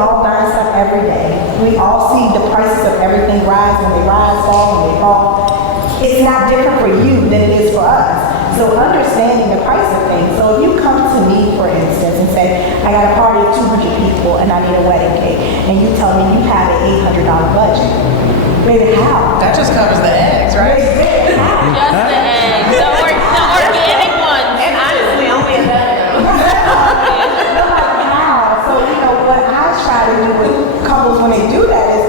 all buy stuff every day. We all see the prices of everything rise when they rise, fall when they fall. It's not different for you than it is for us. So understanding the price of things. So if you come to me, for instance, and say, I got a party of 200 people and I need a wedding cake, and you tell me you have an $800 budget, baby, how? That just covers the eggs, right? How? Just the eggs. The organic ones. And honestly, only that. How? So, what I try to do with couples when they do that is,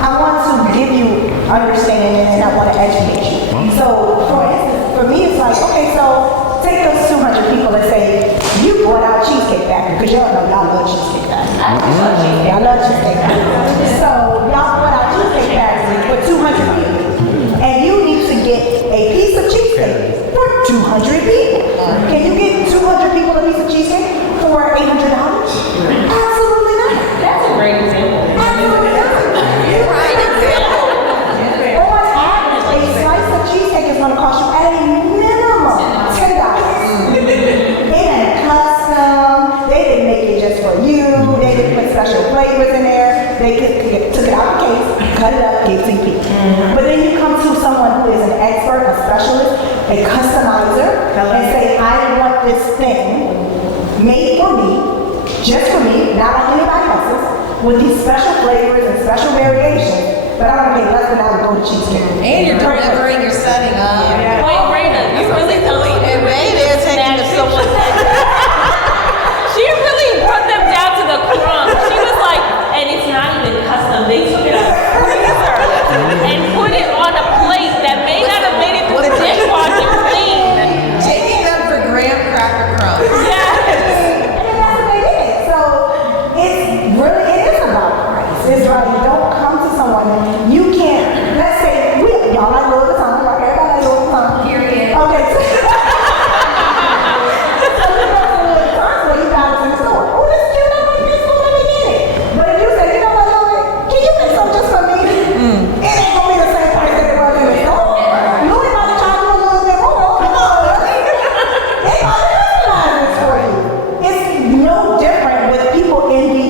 I want to give you understanding and I want to educate you. So, for instance, for me, it's like, okay, so take those 200 people and say, you brought out Cheesecake Factory, because y'all know y'all love Cheesecake Factory. I love Cheesecake Factory. So, y'all brought out Cheesecake Factory for 200 people. And you need to get a piece of cheesecake for 200 people. Can you get 200 people a piece of cheesecake for $800? Absolutely not. That's a great example. Absolutely not. You're right, example. On average, a slice of cheesecake is going to cost you at a minimum $10. It ain't custom. They didn't make it just for you. They didn't put special flavors in there. They took it out of the case, cut it up, gave it to people. But then you come to someone who is an expert, a specialist, a customizer, and say, I want this thing made for me, just for me, not like anybody else's, with these special flavors and special variations, but I don't pay less than I would go to cheesecake. And you're delivering, you're setting up. Yeah. Wait, Raina, you really telling me And maybe they're taking the someone she really brought them down to the crumbs. She was like, and it's not even custom. They took it out of the freezer and put it on a plate that may not have made it through the dishwasher clean. taking them for graham cracker crumbs. Yes. And that's what they did. So it is about price. It's like, don't come to someone and you can't, let's say, y'all like Louis Vuitton, right? Everybody like Louis Vuitton. Period. Okay, so you go to Louis Vuitton, so you got it in the store. Oh, this is cute, I like this, so let me get it. But if you say, you know what, Louis, can you make some just for me? It ain't gonna be the same price that it was in the store. Louis about to charge you a little bit more. Come on, Louis. They about to customize this for you. It's no different with people in the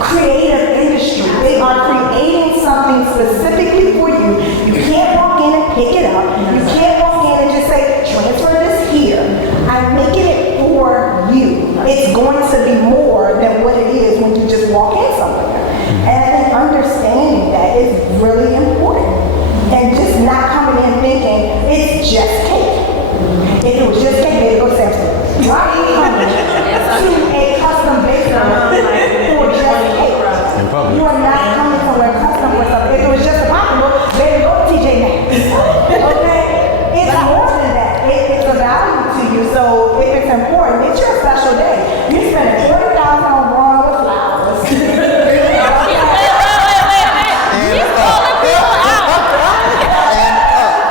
creative industry. They are creating something specifically for you. You can't walk in and pick it up. You can't walk in and just say, transfer this here. I'm making it for you. It's going to be more than what it is when you just walk in somewhere. And I think understanding that is really important. And just not coming in thinking, it's just cake. If it was just cake, they'd go to Sam's. Why are you coming to a custom bakery for just cake? You are not coming somewhere custom for something. If it was just a pocketbook, they'd go to TJ Maxx. Okay? It's more than that. It's a value to you. So if it's important, it's your special day. You spend $40,000 on Bron with flowers. Wait. She's calling people out.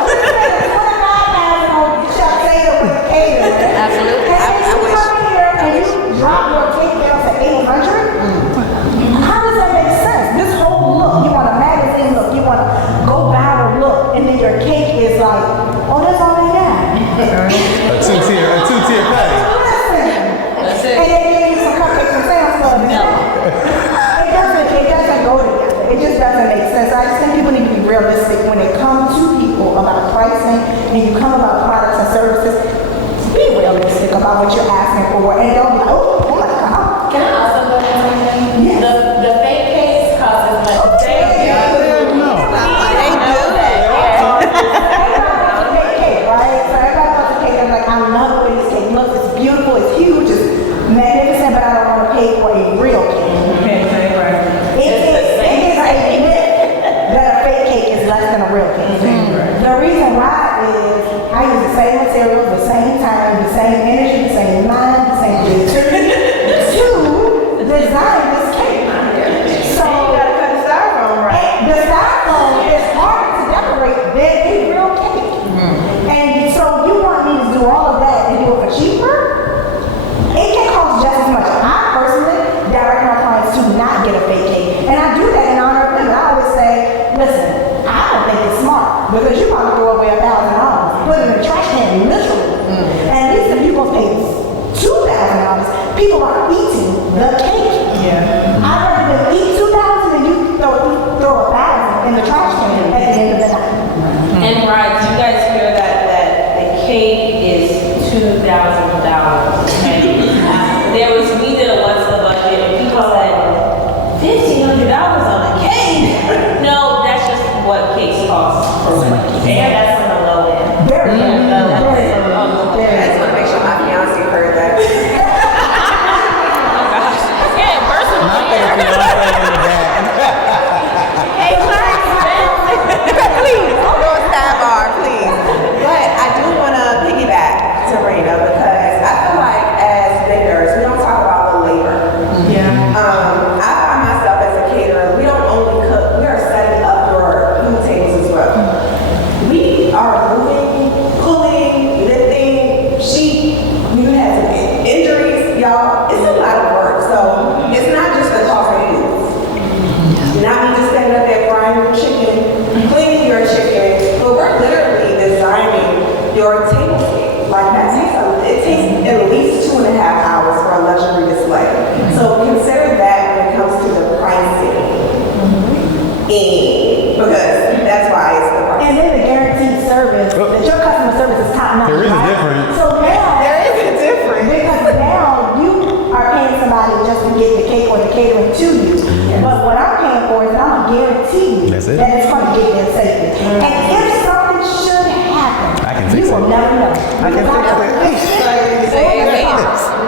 You spend $25,000 on Shante with catering. Absolutely. And then you come in here and you drop your cake down to $800. How does that make sense? This whole look, you want a magazine look, you want to go viral look, and then your cake is like, oh, that's all they got. A two-tier patty. Listen. That's it. And they gave you some cupcakes from Sam's Club. It doesn't go together. It just doesn't make sense. I just think people need to be realistic when they come to people about pricing and you come about products and services. Be realistic about what you're asking for, and don't be like, oh my God. Can I also go into something? Yeah. The fake cakes cost as much as They do. They do that. Fake cake, right? So everybody wants a cake. I'm like, I love the way this cake looks. It's beautiful. It's huge. It's magnificent. But I don't want to pay for a real cake. It is a myth that a fake cake is less than a real cake. The reason why is I use the same materials, the same time, the same energy, the same mind, the same creativity to design this cake. So You gotta cut the styrofoam right. the styrofoam is harder to decorate than a real cake. And so you want me to do all of that and do it for cheaper? It can cost just as much. I personally direct my clients to not get a fake cake. And I do that in honor of them. I always say, listen, I don't think it's smart because you probably throw away $1,000, put it in a trash can, literally. And at least if you gonna pay $2,000, people are eating the cake. Yeah. I catering to you. But what I'm paying for is I'm gonna guarantee you That's it. that it's gonna get there safely. And if something should happen, I can fix you will it. never know. I can fix it. Say amen.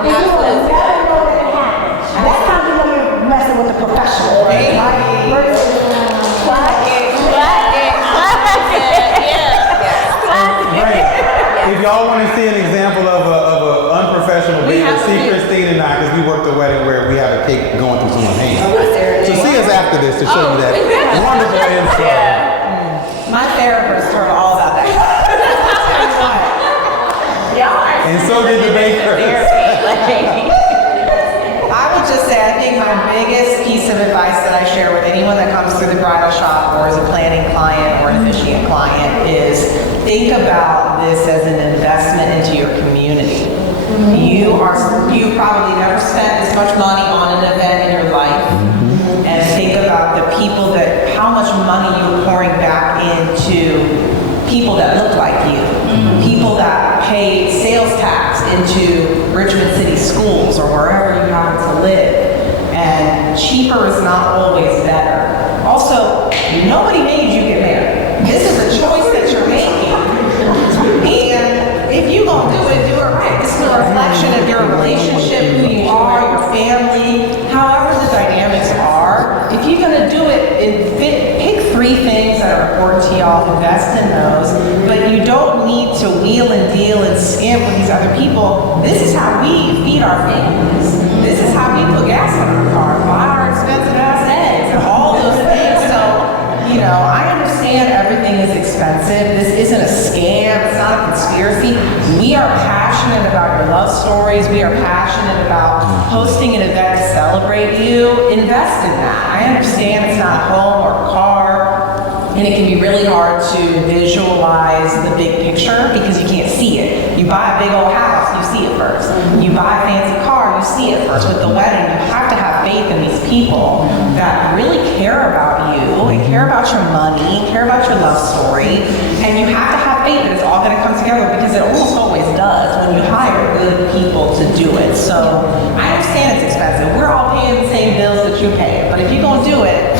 And you will never know that it happened. That's how you know you're messing with a professional. Right? Versus, Right. If y'all want to see an example of an unprofessional We baby, have see to- Christine and I, because we worked a wedding where we had a cake going through someone's hand. So see us after this to show you that wonderful intro. My therapist heard all about that. And so did the baker. I would just say, I think my biggest piece of advice that I share with anyone that comes through the bridal shop or is a planning client or an officiant client is think about this as an investment into your community. You probably never spent this much money on an event in your life, and think about the people how much money you were pouring back into people that looked like you, people that paid sales tax into Richmond City schools or wherever you happen to live. And cheaper is not always better. Also, nobody made you get married. This is a choice that you're making. And if you're gonna do it right. This is a reflection of your relationship, who you are, your family, however the dynamics are. If you're gonna do it, pick 3 things that are important to y'all, invest in those, but you don't need to wheel and deal and scamp with these other people. This is how we feed our families. This is how we put gas in our car, buy our expensive ass eggs, and all those things. So, I understand everything is expensive. This isn't a scam. It's not a conspiracy. We are passionate about your love stories. We are passionate about hosting an event to celebrate you. Invest in that. I understand it's not a home or a car, and it can be really hard to visualize the big picture because you can't see it. You buy a big old house, you see it first. You buy a fancy car, you see it first. With the wedding, you have to have faith in these people that really care about you and care about your money, care about your love story, and you have to have faith that it's all going to come together because it almost always does when you hire good people to do it. So I understand it's expensive. We're all paying the same bills that you pay, but if you're going to do it,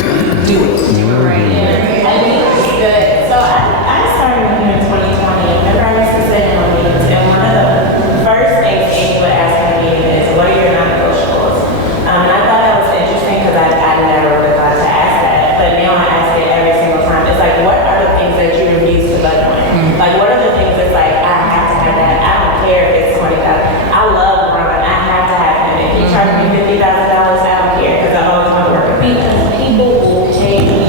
do it. Right. Yeah. I think it's good. So I started with you in 2020. Remember I used to sit in on meetings, and one of the first things Amy would ask me is, what are your non-negotiables? And I thought that was interesting because I never really thought to ask that, but now I ask it every single time. It's like, what are the things that you refuse to budge on? Like, what are the things that's like, I have to have that. I don't care if it's $20,000. I love Bron. I have to have him. If he charges me $50,000, I don't care because I always want to work with people. People will pay me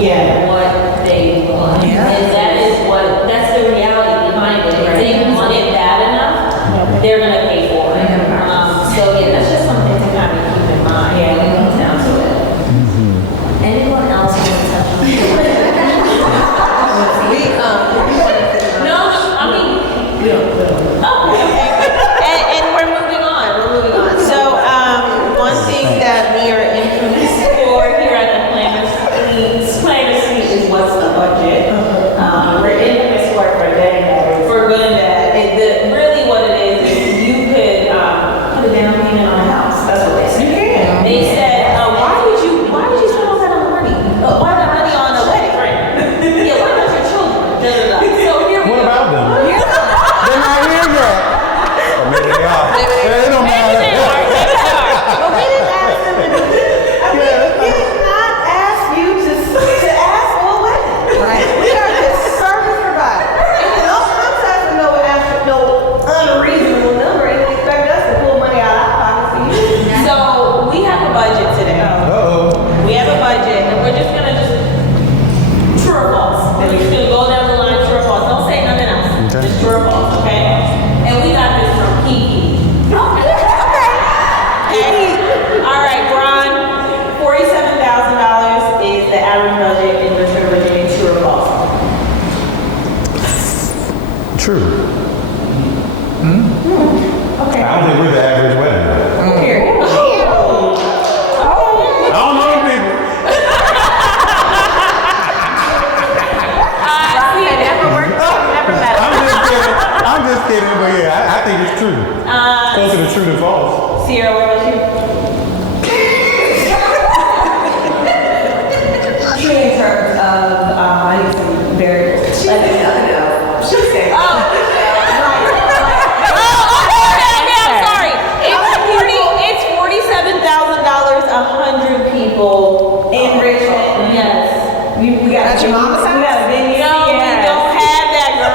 your mama's house? No, we don't have that, girl.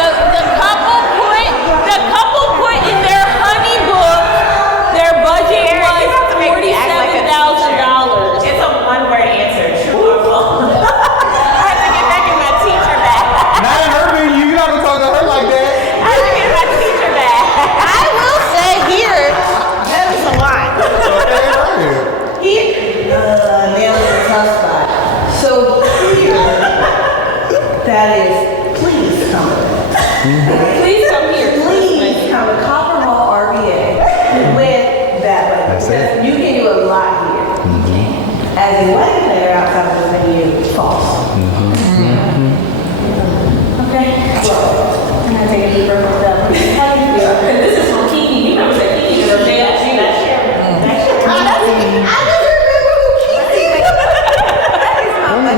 The couple put in their honey book their budget was $47,000. It's a one-word answer, true or false. I have to get back in my teacher bag. Not in her venue. You're not gonna talk to her like that. I have to get my teacher bag. I will say here, That is a lot. Okay, right. Nail in the tough spot. So here, that is, please come. please come here. Please come to Copper Hall RVA with that way. That's it. You can do a lot here. As a wedding planner outside of this venue, false. Okay? Well, I'm gonna take a deep breath of that. How do you feel? Because this is from Kiki. You remember that Kiki was there? I just remember who Kiki is.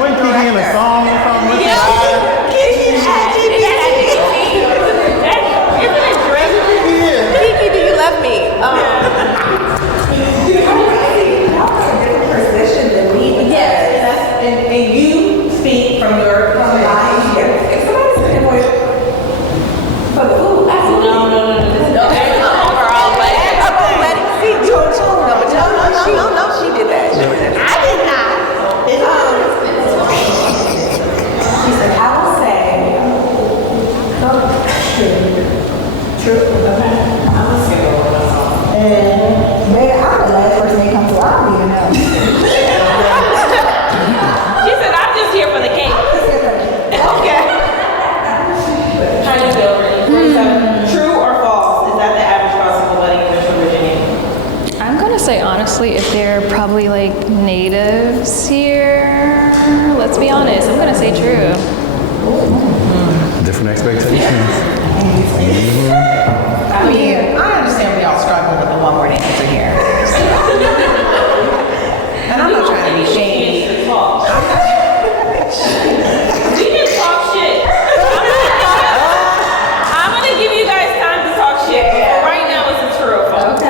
When Kiki in a song or something? What's Kiki, do you love me? Yes, and you speak from your mind here. If somebody's sitting for the food, absolutely. No. Overall, Wedding seat. No, she did that. I did not. She said, I will say, true. Okay. I'm just gonna go with myself. And maybe I'm the last person they come to. I don't even know. she said, I'm just here for the cake. Okay. How do you feel, Brittany? True or false? Is that the average cost of a wedding in Richmond, Virginia? I'm gonna say honestly, if they're probably like natives here, let's be honest, I'm gonna say true. Different expectations. I mean, I understand we all struggle with the one-word answer here. And I'm not trying to be shady. We can talk shit. I'm gonna give you guys time to talk shit. But right now, it's a true or false.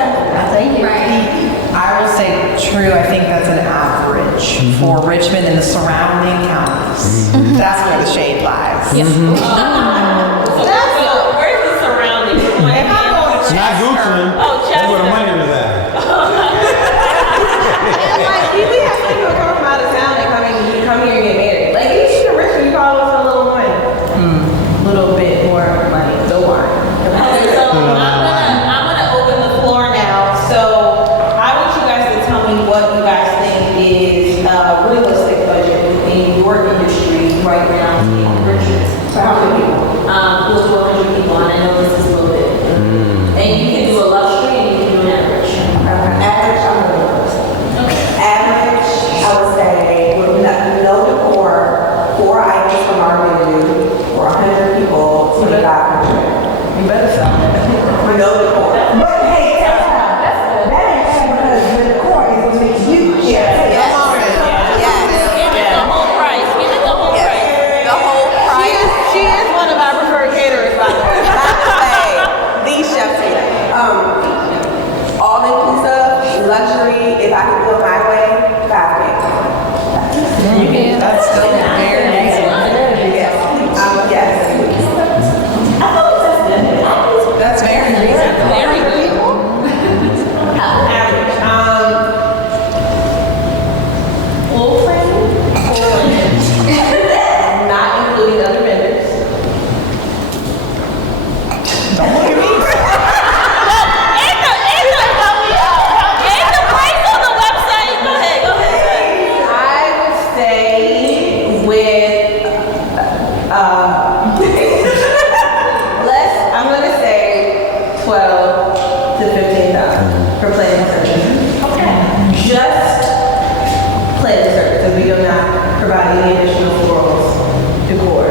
I will say true. I think that's an average for Richmond and the surrounding counties. That's where the shade lies. So, where's the surroundings? Not Goochland. Oh, That's where the Chester. money was at. And like, we have some people come from out of town and come here and get married. Like, you should Richmond, you probably for a little money. Little bit more money. Don't worry. Okay, so I'm gonna open the floor now. So I want you guys to tell me what you guys think is a realistic budget within your industry right now in Richmond. For how many people? Close to 100 people, and I know this is a little bit. And you can do a luxury and you can do an average. Average, I'm gonna go first. Average, I would say, with no decor, 4 items from our menu, for 100 people, 2,500. You better sell that. No decor. But hey, that ain't bad because the decor is what makes you share. Give it the whole price. Give it the whole price. The whole price. She is one of our preferred caterers, by the way. These chefs here. All inclusive, luxury, if I could do it my way, 5K. That's still very reasonable. Yes. That's very reasonable. Very good. Average. Full frame? Not including other vendors. Don't look at me. And the price on the website. Go ahead. I would say with less, I'm gonna say 12 to 15,000 for planning service. Okay. Just planning service, because we do not provide any additional florals, decor.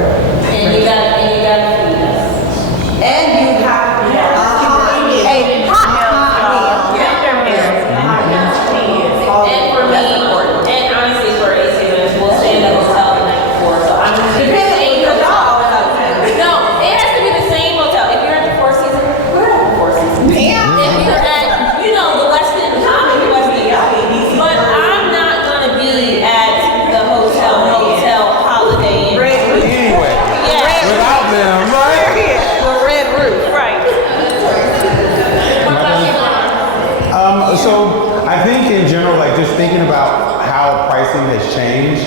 And you got feed us. And you have a hot meal. And for me, and honestly for ACMS, we'll stay in the hotel the night before. So I'm just Depends on your job. No, it has to be the same hotel. If you're at the Four Seasons, we're at the Four Seasons. If you're at, the Westin, I'm in the Westin. But I'm not gonna be at the hotel thinking about how pricing has changed,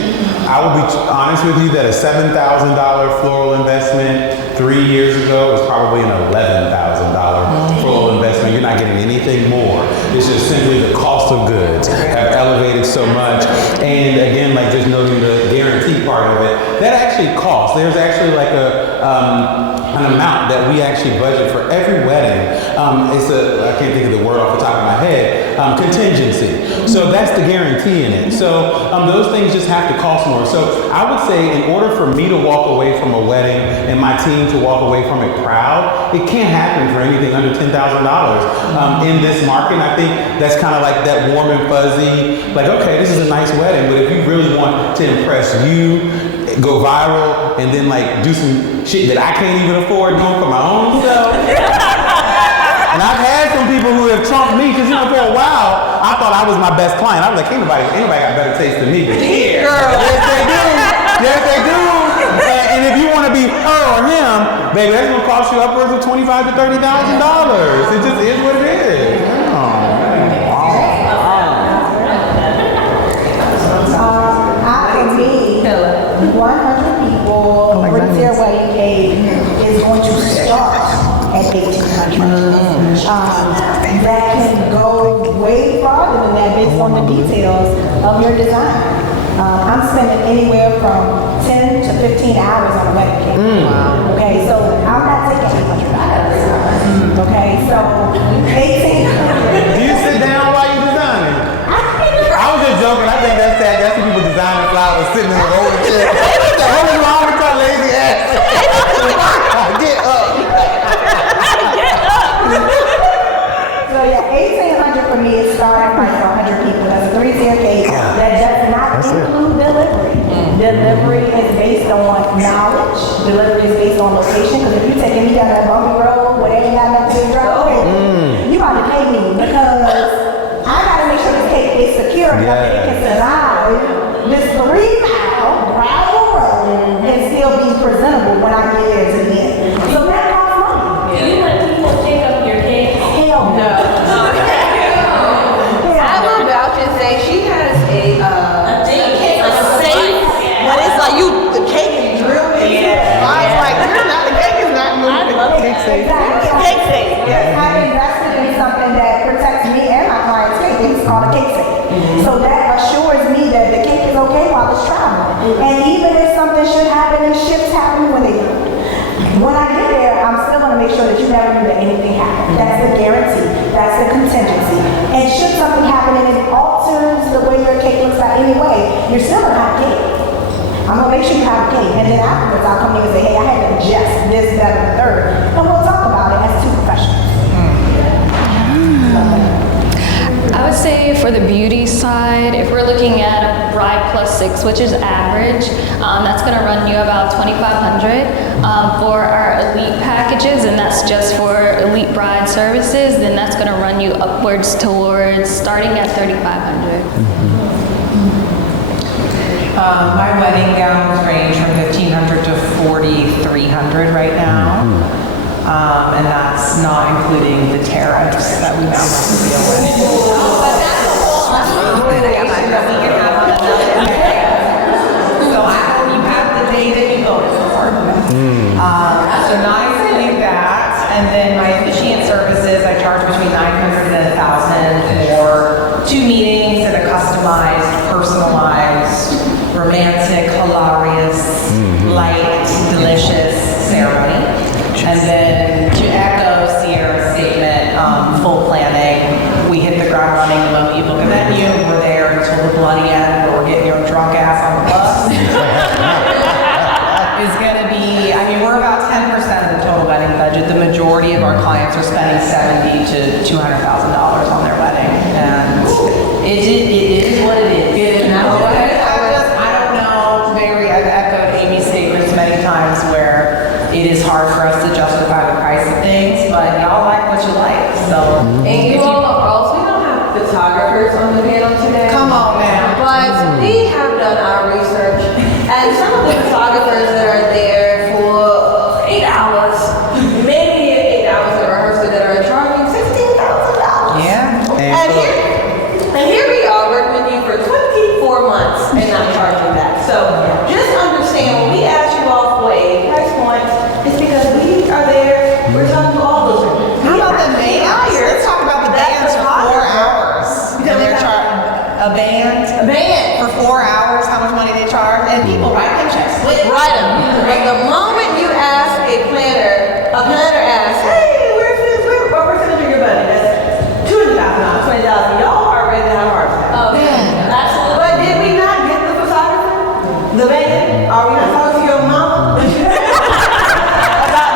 I will be honest with you that a $7,000 floral investment 3 years ago was probably an $11,000 floral investment. You're not getting anything more. It's just simply the cost of goods have elevated so much. And again, like just noting the guarantee part of it, that actually costs. There's actually like an amount that we actually budget for every wedding. I can't think of the word off the top of my head, contingency. So that's the guarantee in it. So those things just have to cost more. So I would say in order for me to walk away from a wedding and my team to walk away from it proud, it can't happen for anything under $10,000 in this market. And I think that's kind of like that warm and fuzzy, like, okay, this is a nice wedding, but if you really want to impress you, go viral, and then like do some shit that I can't even afford doing for my own self. And I've had some people who have trumped me because, for a while, I thought I was my best client. I was like, anybody got better taste than me. But yeah, yes they do. Yes they do. And if you want to be her or him, baby, that's gonna cost you upwards of $25,000 to $30,000. It just is what it is. For me, 100 people, retail wedding cake is going to start at $1,800. That can go way farther than that based on the details of your design. I'm spending anywhere from 10 to 15 hours on a wedding cake. Okay, so I'm not taking $800. Okay, so $1,800. Do you sit down while you designing? I was just joking. I think that's sad. That's when people designing flowers sitting in a rolling chair. What the hell is wrong with your lazy ass? Get up. So yeah, $1,800 for me is starting price for 100 people. That's a 3-tier cake that does not include delivery. Delivery is based on knowledge. Delivery is based on location. Because if you're taking me down that bumpy road where they ain't got nothing to drive, you ought to pay me because I gotta make sure this cake is secure enough that it can survive this 3-mile gravel road and still be presentable when I get there to the end. So that costs money. Do you let people pick up your cake? Hell no. I will vouch and say she has a cake, a safe, but it's like the cake is drilled into it. I was like, the cake is not moving. I love Cake safe. Exactly. Cake safe. I invested in something that protects me and my client's cake. It's called a cake safe. So that assures me that the cake is okay while it's traveling. And even if something should happen and shifts happen when I get there, I'm still going to make sure that you never knew that anything happened. That's the guarantee. That's the contingency. And should something happen and it alters the way your cake looks out anyway, you're still going to have cake. I'm going to make sure you have a cake. And then afterwards, I'll come to you and say, hey, I had to adjust this, that, and the third. And we'll talk about it as two professionals. I would say for the beauty side, if we're looking at a bride plus 6, which is average, that's going to run you about $2,500. For our elite packages, and that's just for elite bride services, then that's going to run you upwards towards starting at $3,500. My wedding gowns range from $1,500 to $4,300 right now. And that's not including the tariffs that we now have to deal with. But that's a whole other That we can have on another day. So I hope you have the day that you voted for. So not including that. And then my officiant services, I charge between $900 and $1,000 for 2 meetings and a customized, personalized, romantic, hilarious, light, delicious ceremony. And then to echo Ciera's statement, full planning, we hit the ground running the moment you book a venue. We're there until the bloody end where we're getting your drunk ass on the bus. Is going to be, we're about 10% of the total wedding budget. The majority of our clients are spending $70,000 to $200,000 on their wedding. And it is what it is. It is not what it is. I don't know, I've echoed Amy's statements many times where it is hard for us to justify the price of things, but y'all like what you like, so. And you all know also, we don't have photographers on the panel today. Come on now. But we have done our research, and some of the photographers that are there for 8 hours, maybe 8 hours of rehearsal that are charging $16,000. Yeah. And here we are working with you for demand For 4 hours, how much money they charge, and people write them checks. Write them. But the moment you ask a planner asks, hey, what percentage of your budget? That's $200,000, $20,000. Y'all are ready to have a heart attack. Oh, absolutely. But did we not get the photographer? The man? Are we not talking to your mama? About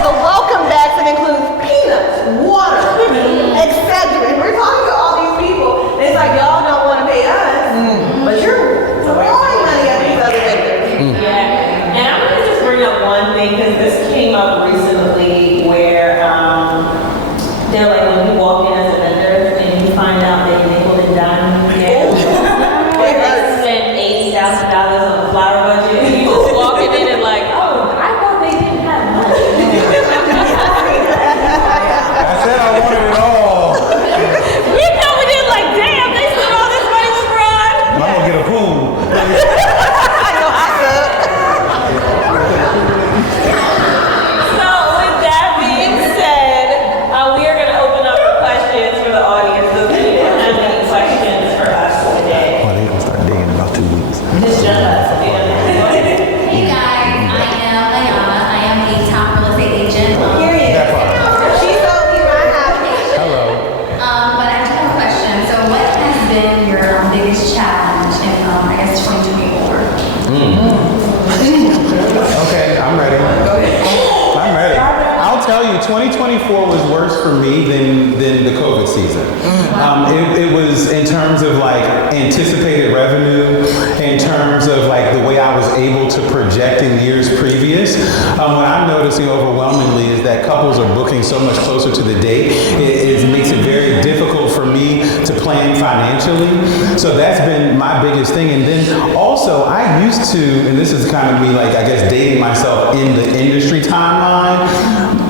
the welcome bags that includes peanuts, water, etc. We're talking to all these people. And it's like y'all don't want to pay us, but you're throwing money at these other vendors. Yeah, and I'm gonna just bring up one thing because this came up recently where they're like when you walk in as a vendor and you find out they nickel and dime you, they spent $80,000 on the flower budget. And you just walking in and like, oh, I thought they didn't have money. I said I wanted it all. You coming in like, damn, they spent all this money with Bron. I'm gonna get a pool. So with that being said, we are going to open up for questions for the audience. Does anyone have any questions for us today? Oh, they gonna start digging in about 2 weeks. Just jump us. Hey guys, I am Raina. I am a top real estate agent. That part. She told me my house. Hello. But I do have a question. So what has been your biggest challenge in, I guess, 2024? Okay, I'm ready. I'm ready. I'll tell you, 2024 was worse for me than the COVID season. It was in terms of like anticipated revenue, in terms of like the way I was able to project in years previous. What I'm noticing overwhelmingly is that couples are booking so much closer to the date. It makes it very difficult for me to plan financially. So that's been my biggest thing. And then also I used to, and this is kind of me like, I guess, dating myself in the industry timeline,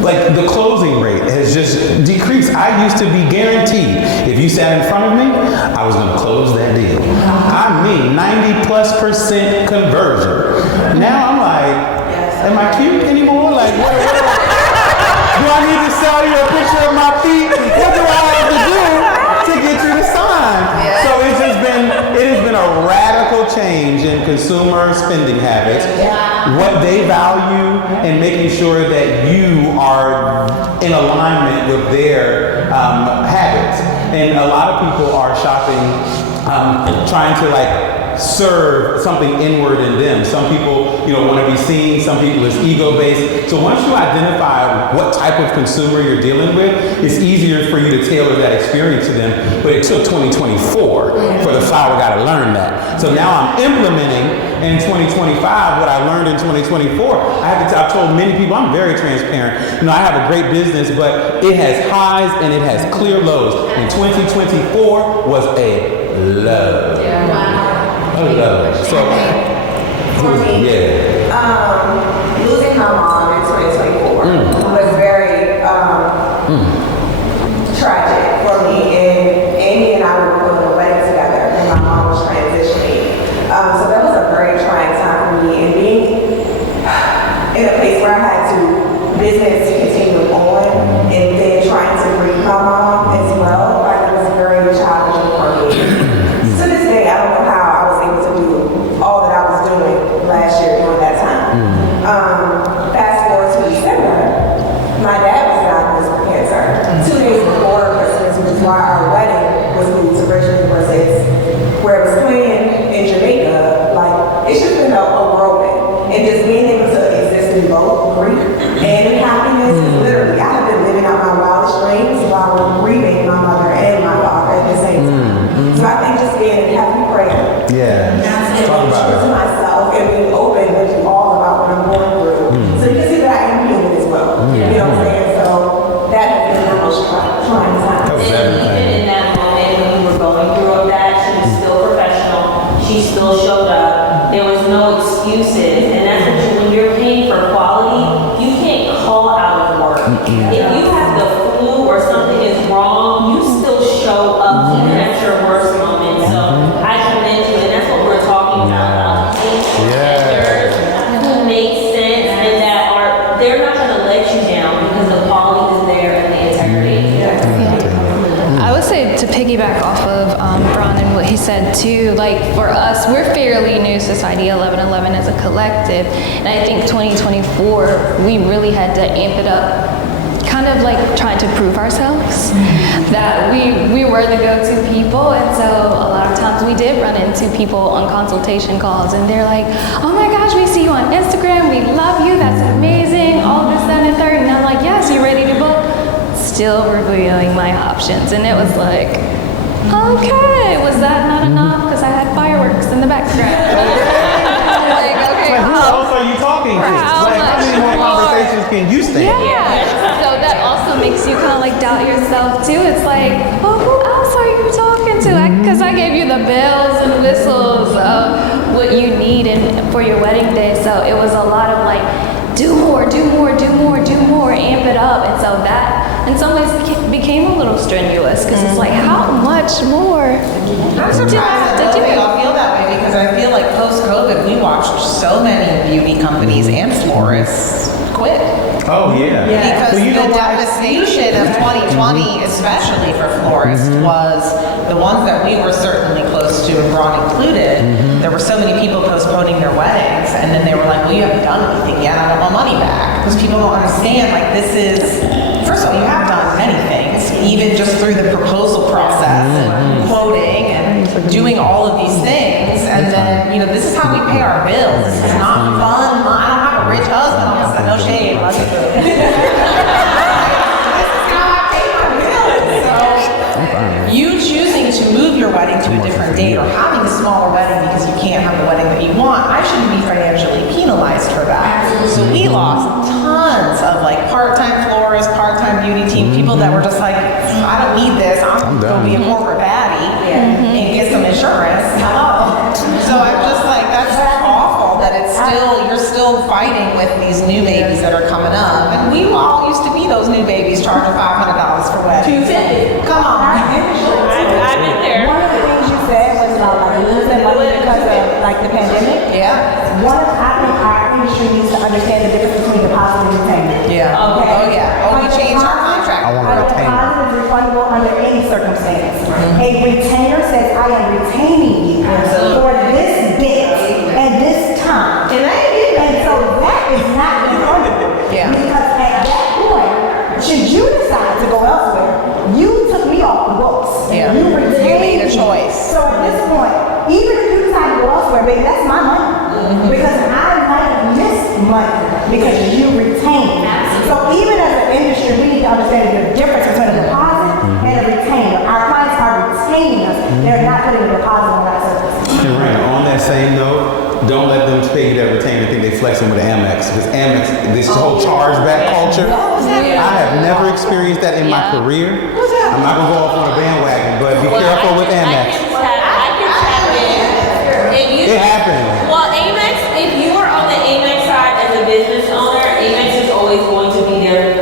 like the closing rate has just decreased. I used to be guaranteed if you sat in front of me, I was going to close that deal. I mean 90+% conversion. Now I'm like, am I cute anymore? Like, what do I need to sell you a picture of my feet? What do I have to do to get you to sign? So it has been a radical change in consumer spending habits, what they value, and making sure that you are in alignment with their habits. And a lot of people are shopping, trying to like serve something inward in them. Some people, want to be seen. Some people it's ego-based. So once you identify what type of consumer you're dealing with, it's easier for you to tailor that experience to them. But it took 2024 for the flower guy to learn that. So now I'm implementing in 2025 what I learned in 2024. I've told many people, I'm very transparent. I have a great business, but it has highs and it has clear lows. And 2024 was a low. A low. So, For me, losing my mom in 2024 was very tragic for me. And Amy and I were doing a wedding together, and my mom was transitioning. So that was a very trying time for me. And being in a place where I had to business continue on, and then trying to grieve my mom as well, like it was very challenging for me. To this day, I don't know how I was able to do all that I was doing last year during that time. Fast forward to December, my dad was diagnosed with cancer. 2 days before Christmas, which is why our wedding was moved to Richmond versus where it was planned in Jamaica. Like, it's just been a whirlwind. And just being able to exist in both grief and happiness is literally, I have been living out my wildest dreams while we're grieving my mother and my father at the same time. So I think just being in happy prayer. Yeah. And Talk about to it. myself and being open with you all about what I'm going through. So you can see that I am human as well. You know what I'm saying? So that has been the most trying time. That was And even everything. in that moment when we were going through all that, she was still professional. She still showed up. There was no excuses. And that's when you're paying for quality, you can't call out of work. If you have the flu or something is wrong, you still show up even at your worst moment. So I commend you, and that's what we're talking about. Vendors who make sense and that they're not going to let you down because the quality is there and the integrity. I would say to piggyback off of Bron and what he said too, like for us, we're fairly new Society 1111 as a collective, and I think 2024 we really had to amp it up, kind of like trying to prove ourselves that we were the go-to people. And so a lot of times we did run into people on consultation calls, and they're like, oh my gosh, we see you on Instagram, we love you, that's amazing, all this, that, and the third. And I'm like, yes, you ready to book? Still reviewing my options. And it was like, okay, was that not enough? Because I had fireworks in the background. Like, okay, Like, who else are you talking to? How Like, how many more much more? conversations can you stand? yeah. So that also makes you kind of like doubt yourself too. It's like, well, who else are you talking to? Because I gave you the bells and whistles of what you need for your wedding day. So it was a lot of like, do more, do more, do more, do more, amp it up. And so that in some ways became a little strenuous, because it's like, how much more? I'm surprised that we all feel that way, because I feel like post-COVID, we watched so many beauty companies and florists quit. Oh, yeah. Because But you know the why? devastation of 2020, especially for florists, was the ones that we were certainly close to, and Bron included. There were so many people postponing their weddings, and then they were like, well, you haven't done anything yet, I want my money back. Because people don't understand, like, this is, first of all, you have done many things, even just through the proposal process and quoting and doing all of these things. And then, you know, this is how we pay our bills. This is not fun. I don't have a rich husband. I'm just no shade. This is how I pay my bills. So, you choosing to move your wedding to a different date, or having a smaller wedding because you can't have the wedding that you want, I shouldn't be financially penalized for that. So we lost tons of like part-time florists, part-time beauty team, people that were just like, I don't need this, I'm gonna be a corporate baddie and get some insurance. Hello. So I'm just like, that's awful that it's still, you're still fighting with these new babies that are coming up. And we all used to be those new babies charging $500 for weddings. Come on. I've been there. One of the things you said was about like losing money because of like the pandemic. Yeah. I think our industry needs to understand the difference between deposit and retainer. Yeah. Okay. Oh, yeah. Oh, we changed our contract. I want a retainer. deposit is refundable under any circumstance. A retainer says, I am retaining you for this date and this time. And so that is not refundable. Yeah. Because at that point, should you decide to go elsewhere, you took me off the books. Yeah. You retained You made a me. choice. So at this point, even if you decide to go elsewhere, baby, that's my money. Because I might have missed money because you retained. So even as an industry, we need to understand the difference between a deposit and a retainer. Our clients are retaining us. They're not putting a deposit on our service. And Raina, on that same note, don't let them pay you that retainer and think they flexing with Amex. Because Amex, this whole chargeback culture, I have never experienced that in my career. I'm not gonna go off on a bandwagon, but be careful with Amex. I can tap in. It happens. Well, Amex, if you are on the Amex side as a business owner, Amex is always going to be there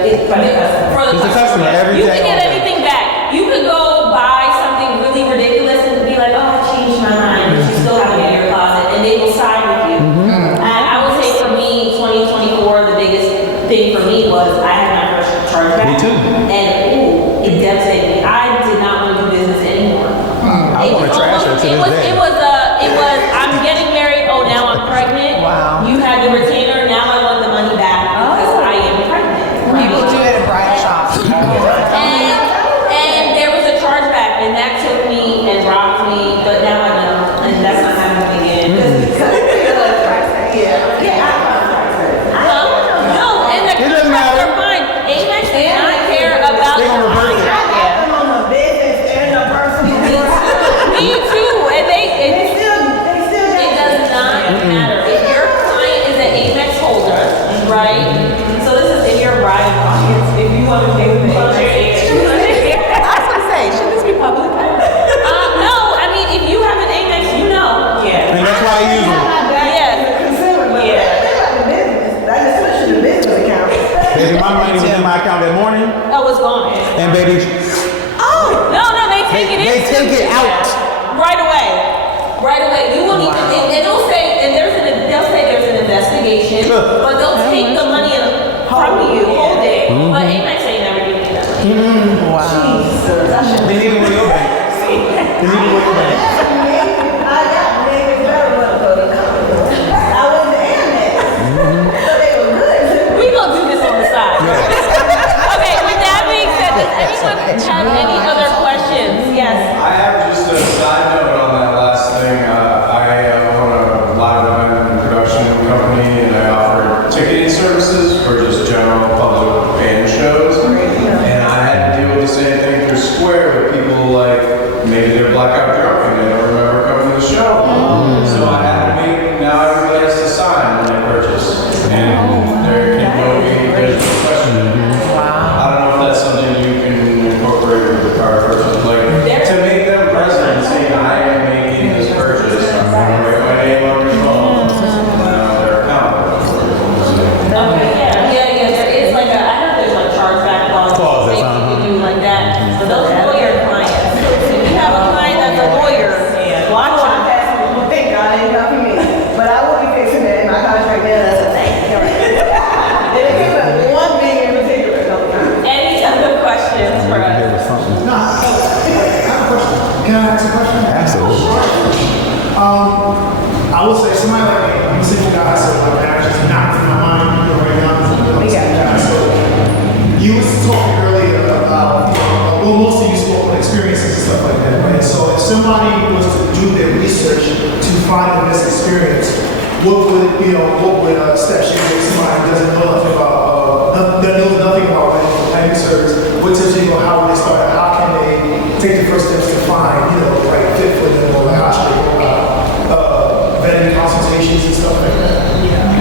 for the customer every You day, can get all day. anything back. You could go buy something really ridiculous and be like, oh, I changed my mind, but you still have it in your closet, and they will side with you. And I would say for me, 2024, the biggest thing for me was I had my first chargeback. Me too. And it devastated me. I did not want to do business anymore. I want to trash her to this day. It was, I'm getting married, oh, now I'm pregnant. Wow. You had the retainer, now I want the money back because I am pregnant. People do it at bridal shops. And there was a chargeback, and that took me and robbed me, but now I know, and that's not happening again. No, and the It doesn't contracts matter. are fine. Amex does not care about. They gonna reverse it. Me too, and it does not matter. If your client is an Amex holder, right? So this is in your bride pockets, if you want to pay with the Amex. I was gonna say, should this be public? No, I mean, if you have an Amex, you know. Yeah. And that's why I use them. Baby, my money was in my account that morning, Oh, it's gone. and baby, No, they take it in. they take it out. Right away. Right away. You won't even, and they'll say, they'll say there's an investigation, but they'll take the money from you, hold it. But Amex ain't never giving you that money. Wow. They need to go to your bank. They need to go to your bank. I would say somebody like me, I'm a single guy, so like that just knocked in my mind, right now. I'm a single guy, so you was talking earlier about, well, mostly you spoke on experiences and stuff like that, right? So if somebody was to do their research to find the best experience, what would steps you take somebody who doesn't know nothing about, that knows nothing about planning service? What tips you go? How would they start? How can they take the first steps to find, the right fit for them, or like how should they go about vetting consultations and stuff like that?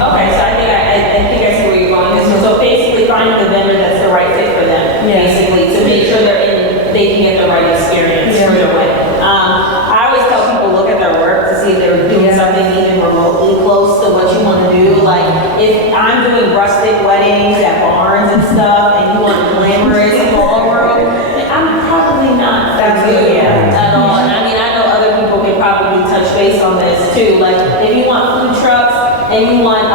Okay, so I think I see where you're going. So basically finding the vendor that's the right fit for them, basically, to make sure they can get the right experience for their wedding. I always tell people look at their work to see if they're doing something even remotely close to what you want to do. Like if I'm doing rustic weddings at barns and stuff, and you want glamorous ballroom, I'm probably not that good at all. And I mean, I know other people can probably touch base on this too. Like if you want food trucks and you want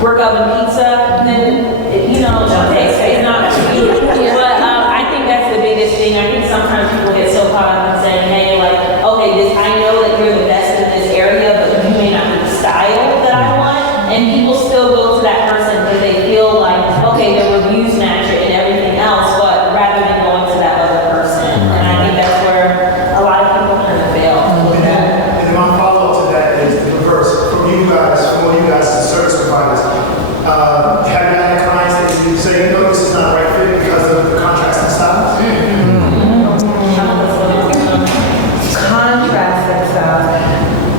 brick oven pizza, then it's not cheap. But I think that's the biggest thing. I think sometimes people get so caught up in saying, hey, like, okay, I know that you're the best in this area, but you may not be the style that I want. And people still go to that person because they feel like, okay, their reviews match it and everything else, but rather than going to that other person. And I think that's where a lot of people kind of fail. And then my follow-up to that is the reverse. For you guys, the service providers, have you had clients that you say, this is not the right fit because of the contrast and styles? Contrast and stuff.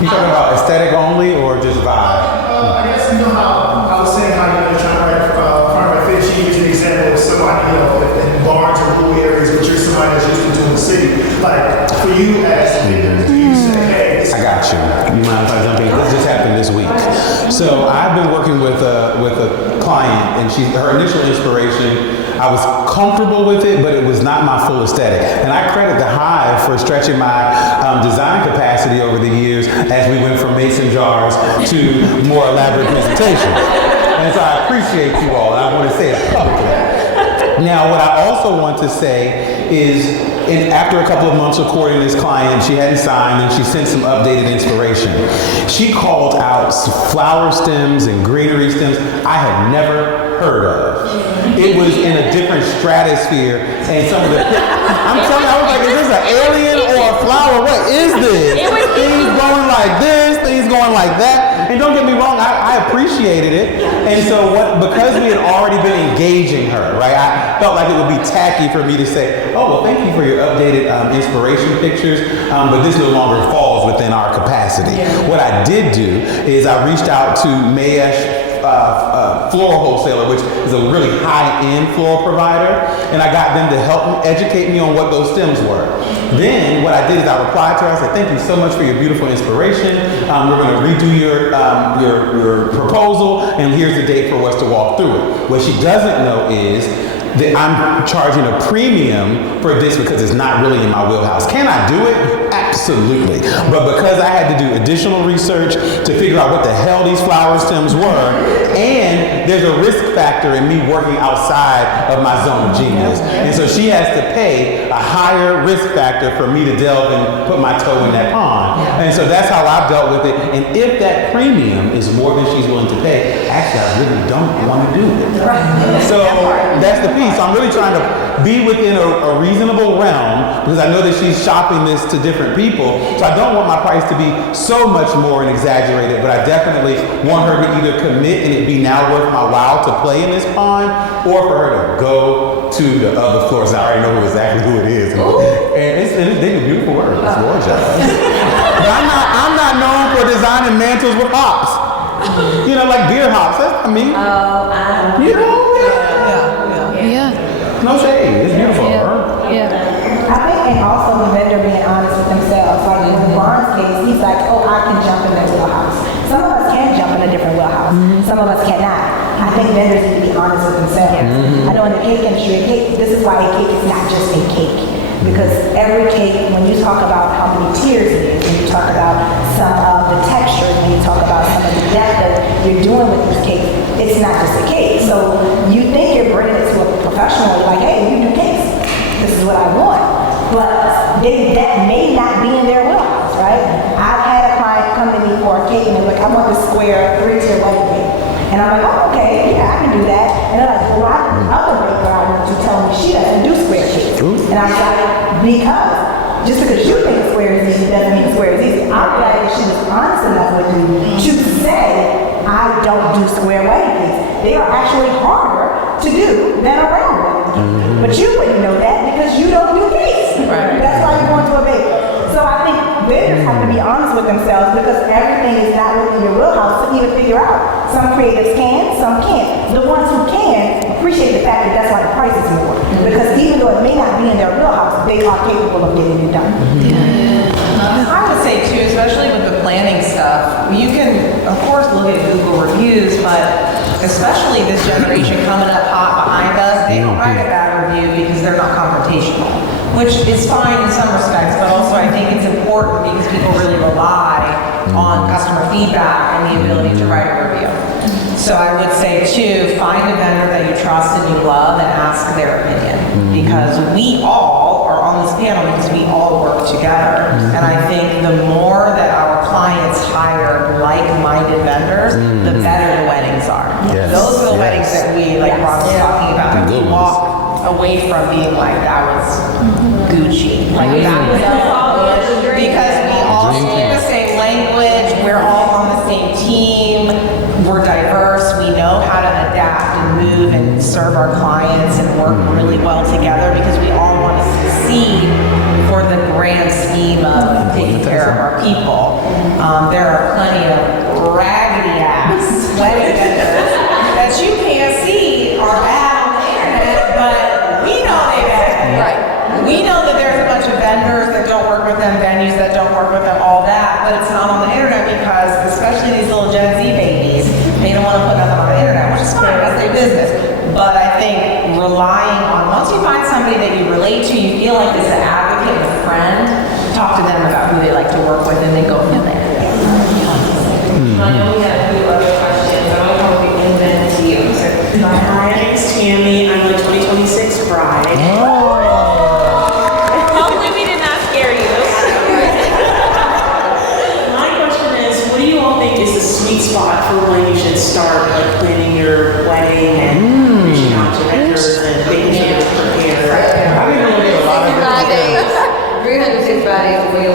You talking about aesthetic only or just vibe? I guess how I was saying how you're trying to write fit. She used an example of somebody in barns or rural areas, but you're somebody that's used to doing the city. Like for you as vendors, do you say, hey, I got you. You mind if I jump in? This just happened this week. So I've been working with a client, and her initial inspiration, I was comfortable with it, but it was not my full aesthetic. And I credit the Hive for stretching my design capacity over the years as we went from mason jars to more elaborate presentations. And so I appreciate you all, and I want to say it publicly. Now, what I also want to say is, after a couple of months of courting this client, she hadn't signed, and she sent some updated inspiration. She called out flower stems and greenery stems I had never heard of. It was in a different stratosphere, and some of the I'm telling you, I was like, is this an alien or a flower? What is this? Things going like this, things going like that. And don't get me wrong, I appreciated it. And so because we had already been engaging her, right, I felt like it would be tacky for me to say, oh, well, thank you for your updated inspiration pictures, but this no longer falls within our capacity. What I did do is I reached out to Mayesh floral wholesaler, which is a really high-end floral provider, and I got them to help educate me on what those stems were. Then what I did is I replied to her. I said, "Thank you so much for your beautiful inspiration. We're going to redo your proposal, and here's the date for us to walk through it." What she doesn't know is that I'm charging a premium for this because it's not really in my wheelhouse. Can I do it? Absolutely. But because I had to do additional research to figure out what the hell these flower stems were, and there's a risk factor in me working outside of my zone of genius. And so she has to pay a higher risk factor for me to delve and put my toe in that pond. And so that's how I've dealt with it. And if that premium is more than she's willing to pay, actually I really don't want to do it. So that's the piece. So I'm really trying to be within a reasonable realm because I know that she's shopping this to different people. So I don't want my price to be so much more and exaggerated, but I definitely want her to either commit and it be now worth my while to play in this pond, or for her to go to the other floors. I already know exactly who it is. And they do beautiful work. It's gorgeous. But I'm not known for designing mantles with hops. You know, like beer hops. That's not me. You know? No shade. It's beautiful. I think, and also the vendor being honest with themselves. Like in Bron's case, he's like, oh, I can jump in that wheelhouse. Some of us can jump in a different wheelhouse. Some of us cannot. I think vendors need to be honest with themselves. I know in the cake industry, this is why a cake is not just a cake. Because every cake, when you talk about how many tiers it is, when you talk about some of the textures, when you talk about some of the depth that you're doing with these cakes, it's not just a cake. So you think you're bringing it to a professional, you're like, hey, you do cakes. This is what I want. But that may not be in their wheelhouse, right? I square 3-tier wedding cake. And I'm like, oh, okay, yeah, I can do that. And they're like, well, why did the other baker I went to tell me she doesn't do square cakes? And I was like, because just because you think a square is easy doesn't mean a square is easy. I'm glad that she was honest enough with you to say, I don't do square wedding cakes. They are actually harder to do than a round wedding. But you wouldn't know that because you don't do cakes. Right. That's why you're going to a baker. So I think vendors have to be honest with themselves because everything is not within your wheelhouse to even figure out. Some creatives can, some can't. The ones who can appreciate the fact that that's why the price is more. Because even though it may not be in their wheelhouse, they are capable of getting it done. I would say too, especially with the planning stuff, you can, of course, look at Google reviews, but especially this generation coming up hot behind us, they don't write a bad review because they're not confrontational, which is fine in some respects, but also I think it's important because people really rely on customer feedback and the ability to write a review. So I would say too, find a vendor that you trust and you love and ask their opinion because we all are on this panel because we all work together. And I think the more that our clients hire like-minded vendors, the better the weddings are. Those are the weddings that we, like Ron was talking about, that we walk away from being like, that was Gucci. Like, that was because we all speak the same language, we're all on the same team, we're diverse, we know how to adapt and move and serve our clients and work really well together because we all want to succeed for the grand scheme of taking care of our people. There are plenty of raggedy ass wedding vendors that you can't see are bad on the internet, but we know they're bad. Right. We know that there's a bunch of vendors that don't work with them, venues that don't work with them, all that, but it's not on the internet because, especially these little Gen Z babies, they don't want to put nothing on the internet, which is fine, that's their business. But I think relying on, once you find somebody that you relate to, you feel like this an advocate, a friend, talk to them about who they like to work with and then go from there. I know we have a few other questions, but I'm going to bring them to you. Hi, my name's Tammy. I'm the 2026 bride. Hopefully we did not scare you. My question is, what do you all think is the sweet spot for when you should start like planning your wedding and reaching out to vendors and making sure it's prepared? I didn't really get a lot of 365 days of a year.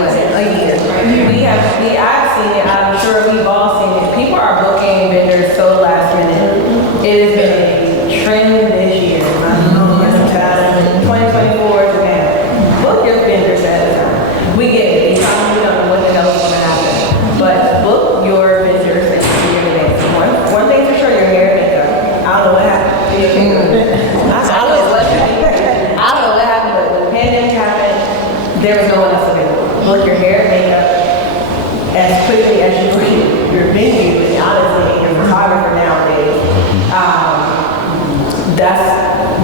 I've seen it, I'm sure we've all seen it. People are booking vendors so last minute. It has been a trend this year. I don't know, it's 2024 to now. Book your vendors at a time. We get it, we don't know what the hell is going to happen. But book your vendors that you see in advance. One thing for sure, your hair and makeup. I don't know what happened. I don't know what happened, but when the pandemic happened, there was no one else available. Book your hair and makeup as quickly as you book your venue, and honestly, your photographer nowadays. That's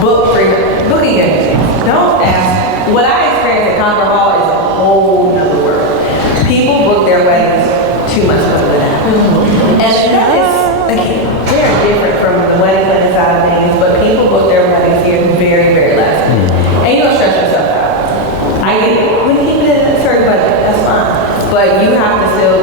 booking anything. Don't ask. What I experienced at Concord Hall is a whole nother world. People book their weddings 2 months before that. And that is, again, very different from the wedding planning side of things, but people book their weddings here very, very last minute. And you don't stress yourself out. I get it. We can keep it in a certain budget, that's fine. But you have to still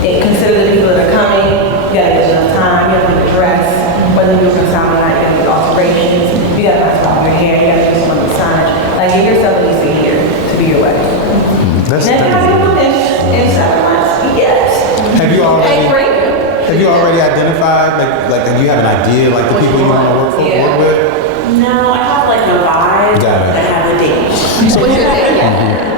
consider the people that are coming. You gotta get enough time, you have to dress, whether you're doing something or not, you gotta do alterations, you gotta nice about your hair, you gotta do some massage. Like give yourself at least a year to be your wedding. That's And then you do in 7 months. Yes. Have you already identified, like do you have an idea, like the people you want to work with? No, I have like a vibe. Got it. I have a date. What's your date?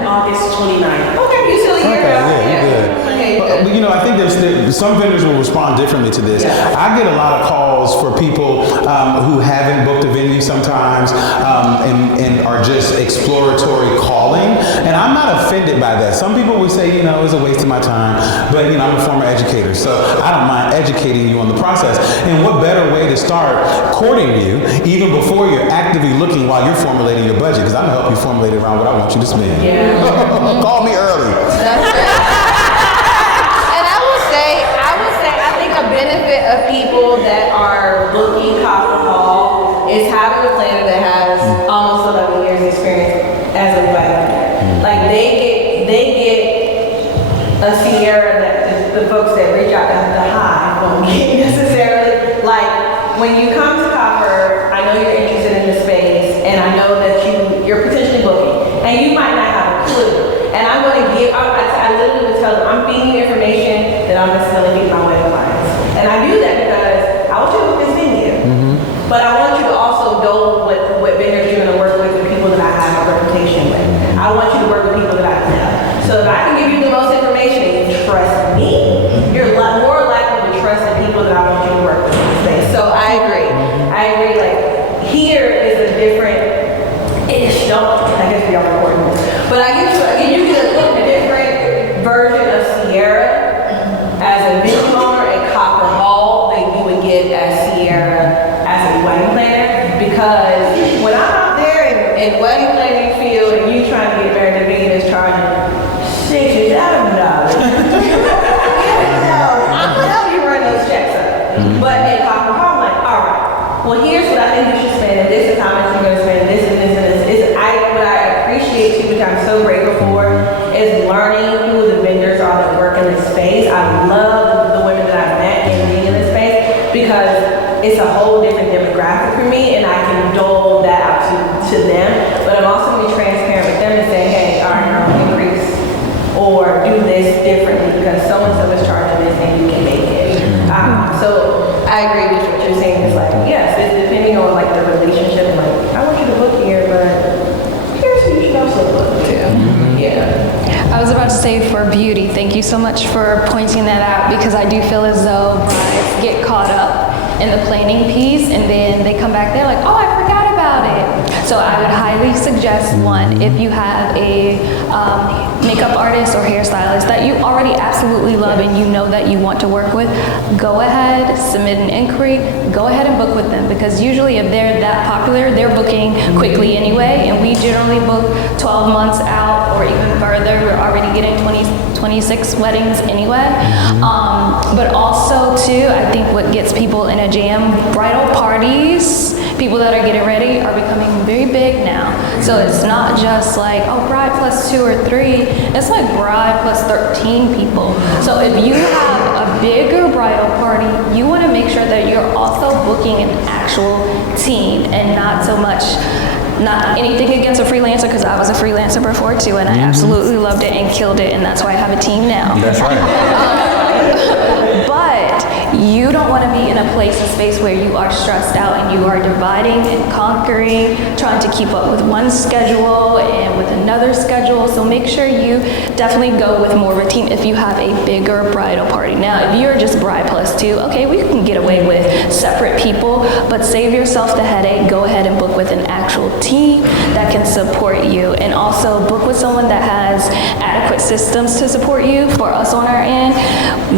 August 29th. Okay, you still a year Okay, out. yeah, you're good. Okay, But, you know, I think there's some vendors will respond differently to this. I get a lot of calls for people who haven't booked a venue sometimes and are just exploratory calling. And I'm not offended by that. Some people would say, you know, it's a waste of my time. But, you know, I'm a former educator, so I don't mind educating you on the process. And what better way to start courting you even before you're actively looking while you're formulating your budget? Because I'm going to help you formulate around what I want you to spend. Yeah. Call me early. That's right. And I would say, I think a benefit of people that are booking Concord Hall is having a planner that has almost 11 years experience as a wedding planner. Like they get a Ciera, that the folks that reach out, the booking necessarily. Like, when you come to Copper, I know you're interested in the space, and I know that you're potentially booking, and you might not have a clue. And I'm going to I literally would tell them, I'm feeding you information that I'm necessarily feeding my wedding clients. And I do that because I want you to book this venue. But I want you to also know what vendors you're going to work with and people that I have a reputation with. I want you to work with people that I know. So if I can give you the most information and you trust me, you're more likely to trust the people that I want you to work with in this space. So I agree. Like, here is a different-ish, I guess we are recording this. But you get a different version of Ciera as a venue owner at Copper Hall than you would get as Ciera as a wedding planner. Because when I'm out there in wedding planning field and you trying to get married, the venue is charging $6,000. I'm gonna help you run those checks up. But at Copper Hall, I'm like, all right, well, here's what I think you should spend, and this is how much you're gonna spend, this and this and this. What I appreciate too, which I'm so grateful for, is learning who the vendors are that work in this space. I love the women that I've met and being in this space because it's a whole different demographic for me, and I can dole that out to them. But I'm also gonna be transparent with them and say, hey, all right, girl, increase or do this differently because so and so is charging this and you can make it. So I agree with what you're saying. It's like, yes, it's depending on like the relationship. And like, I want you to book here, but here's who you should also book to. Yeah. I was about to say for beauty, thank you so much for pointing that out because I do feel as though brides get caught up in the planning piece and then they come back, they're like, oh, I forgot about it. So I would highly suggest one, if you have a makeup artist or hairstylist that you already absolutely love and you know that you want to work with, go ahead, submit an inquiry, go ahead and book with them because usually if they're that popular, they're booking quickly anyway, and we generally book 12 months out or even further. We're already getting 26 weddings anyway. But also too, I think what gets people in a jam, bridal parties, people that are getting ready are becoming very big now. So it's not just like, oh, bride plus 2 or 3, it's like bride plus 13 people. So if you have a bigger bridal party, you want to make sure that you're also booking an actual team and not so much, not anything against a freelancer because I was a freelancer before too and I absolutely loved it and killed it and that's why I have a team now. That's right. But you don't want to be in a place and space where you are stressed out and you are dividing and conquering, trying to keep up with one schedule and with another schedule. So make sure you definitely go with more of a team if you have a bigger bridal party. Now, if you're just bride plus 2, okay, we can get away with separate people, but save yourself the headache. Go ahead and book with an actual team that can support you, and also book with someone that has adequate systems to support you. For us on our end,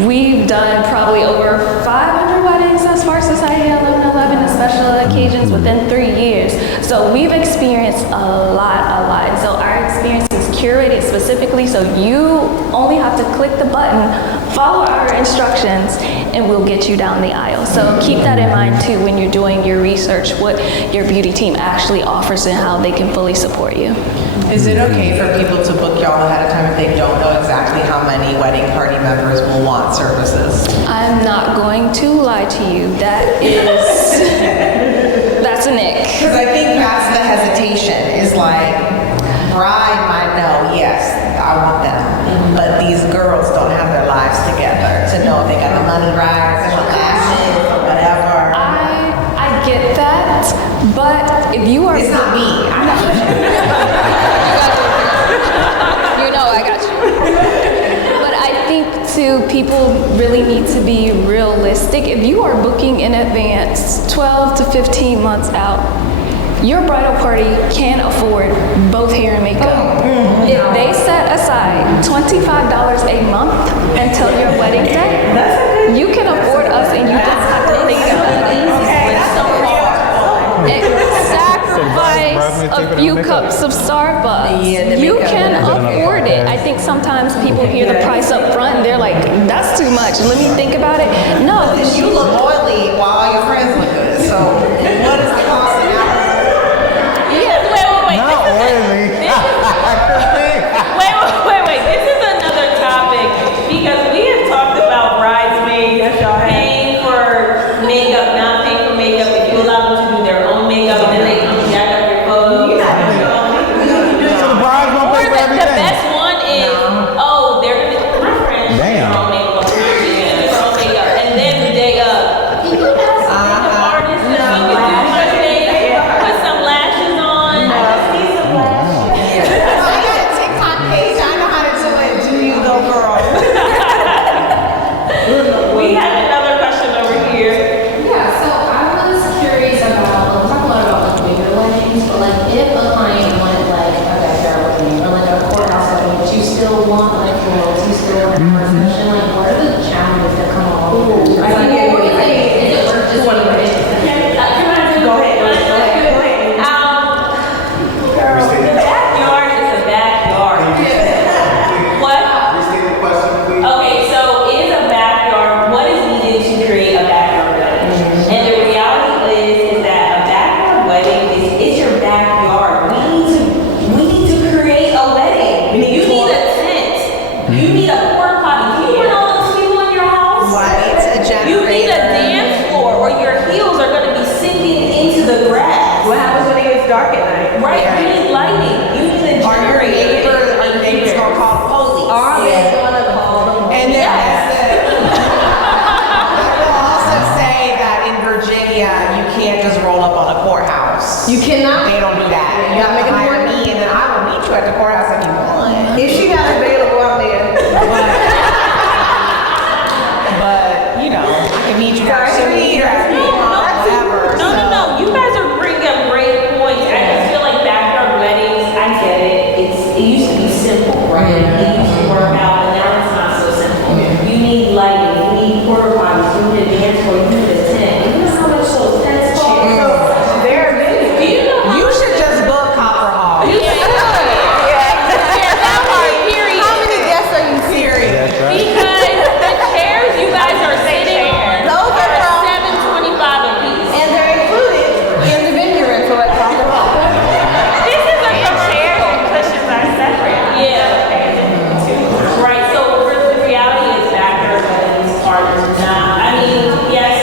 we've done probably over 500 weddings as far as Society 1111 and special occasions within 3 years. So we've experienced a lot. So our experience is curated specifically, so you only have to click the button, follow our instructions, and we'll get you down the aisle. So keep that in mind too when you're doing your research, what your beauty team actually offers and how they can fully support you. Is it okay for people to book y'all ahead of time if they don't know exactly how many wedding party members will want services? I'm not going to lie to you. That's an ick. Because I think that's the hesitation, is like, bride might know, yes, I want them, but these girls don't have their lives together to know if they got the money right, or the lashes, or whatever. I get that, but if you are... It's not me. I got you. You know I got you. But I think too, people really need to be realistic. If you are booking in advance, 12 to 15 months out, your bridal party can afford both hair and makeup. If they set aside $25 a month until your wedding day, you can afford us and you don't have to think about it. Sacrifice a few cups of Starbucks. You can afford it. I think sometimes people hear the price up front and they're like, that's too much. Let me think about it. No. You look oily while all your friends look good. So what is the cost of that? Wait. Not oily. Wait. This is another topic because we have talked about bridesmaids paying Damn. Her own makeup. She can do her own makeup. And then the day of, artist, she can do her makeup, put some lashes on. I got a TikTok page. I know how to do it. Do you go, girl? We have another question over here. Yeah, so I was curious about, we talk a lot about like bigger weddings, but like if a client wanted like a backyard wedding or like a courthouse wedding, but you still want like florals, you still want a reception, like what are the challenges that come along with that? Like, what do you think? Is it worth just being rich? Go ahead. The backyard is a backyard. What? Restate the question, please. Okay, so it is a backyard. What is needed to create a backyard wedding? And the reality is that a backyard wedding is your backyard. We need to create a wedding. You need a tent. You need a porta potty. You want all those people in your house? Right, a You need a generator. dance floor, or your heels are going to be sinking into the grass. What happens when it gets dark at night? Right? You need lighting. You need a Are your generator. neighbors gonna call the police? Are they gonna call them? And then I will also say that in Virginia, you can't just roll up on a courthouse. You cannot. They don't do that. You have to hire me, and then I will meet you at the courthouse if you want. If she not available, I'm there. But you know, I can meet you at the street or at the whatever. No. You guys are bringing up great points. I just feel like backyard weddings, I get it. It used to be simple, right? It used to work out, but now it's not so simple. You need lighting, you need porta potties, you need a dance floor, you need a tent. You know how much those tents cost? They're busy. Do you know how You should just book Copper Hall. you should? Period. How many guests are you serious? That's right. Because the chairs you guys are sitting on Those are from- $7.25 a piece. And they're included in the venue rental at Copper Hall. This is a chairs and cushions are separate. Yeah. Right. So the reality is backyard weddings are not. I mean, yes,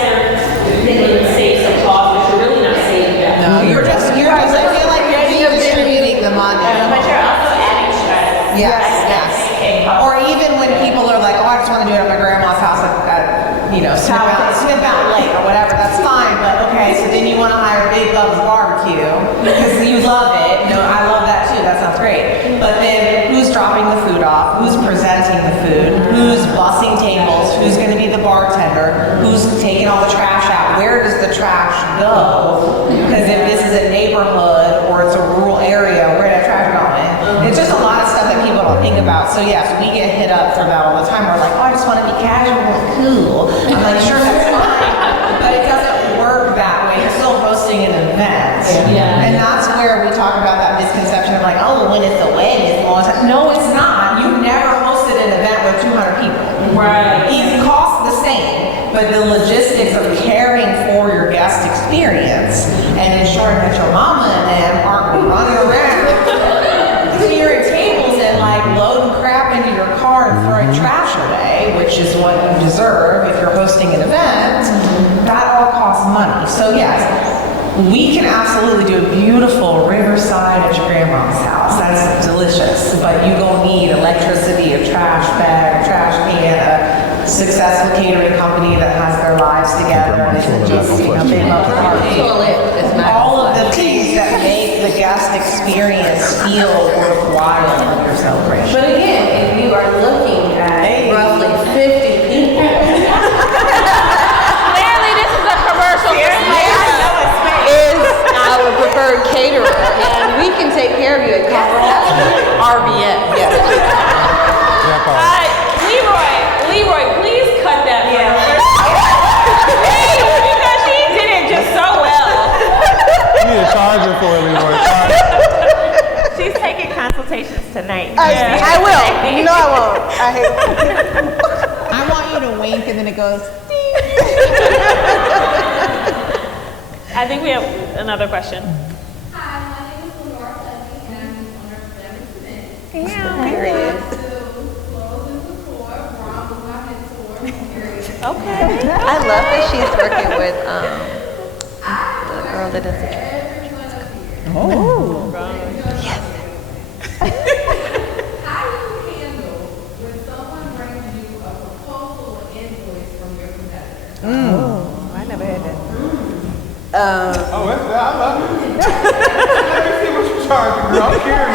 they can save some cost, but you're really not saving that. No, I feel like you're redistributing the money. But you're also adding stress. Yes. Or even when people are like, oh, I just want to do it at my grandma's house at Smith Mountain Lake or whatever, that's fine, but okay, so then you want to hire Big Bub's Barbecue because you love it. No, I love that too, that sounds great. But then who's dropping the food off? Who's presenting the food? Who's bussing tables? Who's going to be the bartender? Who's taking all the trash out? Where does the trash go? Because if this is a neighborhood or it's a rural area, where that trash going? It's just a lot of stuff that people don't think about. So yes, we get hit up for that all the time. We're like, oh, I just want to be casual and cool. I'm like, sure, that's fine. But it doesn't work that way. You're still hosting an event. Yeah. And that's where we talk about that misconception of like, oh, when it's a wedding, it's long time. No, it's not. You've never hosted an event with 200 people. Right. It costs the same, but the logistics of caring for your guest experience and ensuring that your mama and them aren't running around clearing tables and like loading crap into your car and throwing trash away, which is what you deserve if you're hosting an event, that all costs money. So yes, we can absolutely do a beautiful riverside at your grandma's house. That's delicious. But you gonna need electricity, a trash bag, a trash can, a successful catering company that has their lives together and isn't just, big love party. All of the things that make the guest experience feel worthwhile in your celebration. But again, if you are looking at roughly 50 people, Clearly, this is a commercial. is our preferred caterer, and we can take care of you at Copper Hall. RBF. Yes. Leroy, please cut that. Yeah. Because she did it just so well. You need a charger for it, Leroy. She's taking consultations tonight. I will. You know I won't. I hate it. I want you to wink and then it goes, I think we have another question. Hi, my name is Lenore Pleasant, and I'm the owner of Lemon Cement. Yeah, period. Okay. I love that she's working with the girl that does it. Oh. Yes. How do you handle when someone brings you a Oh, that's, I love it. Let me see what you charge, girl. I'm curious.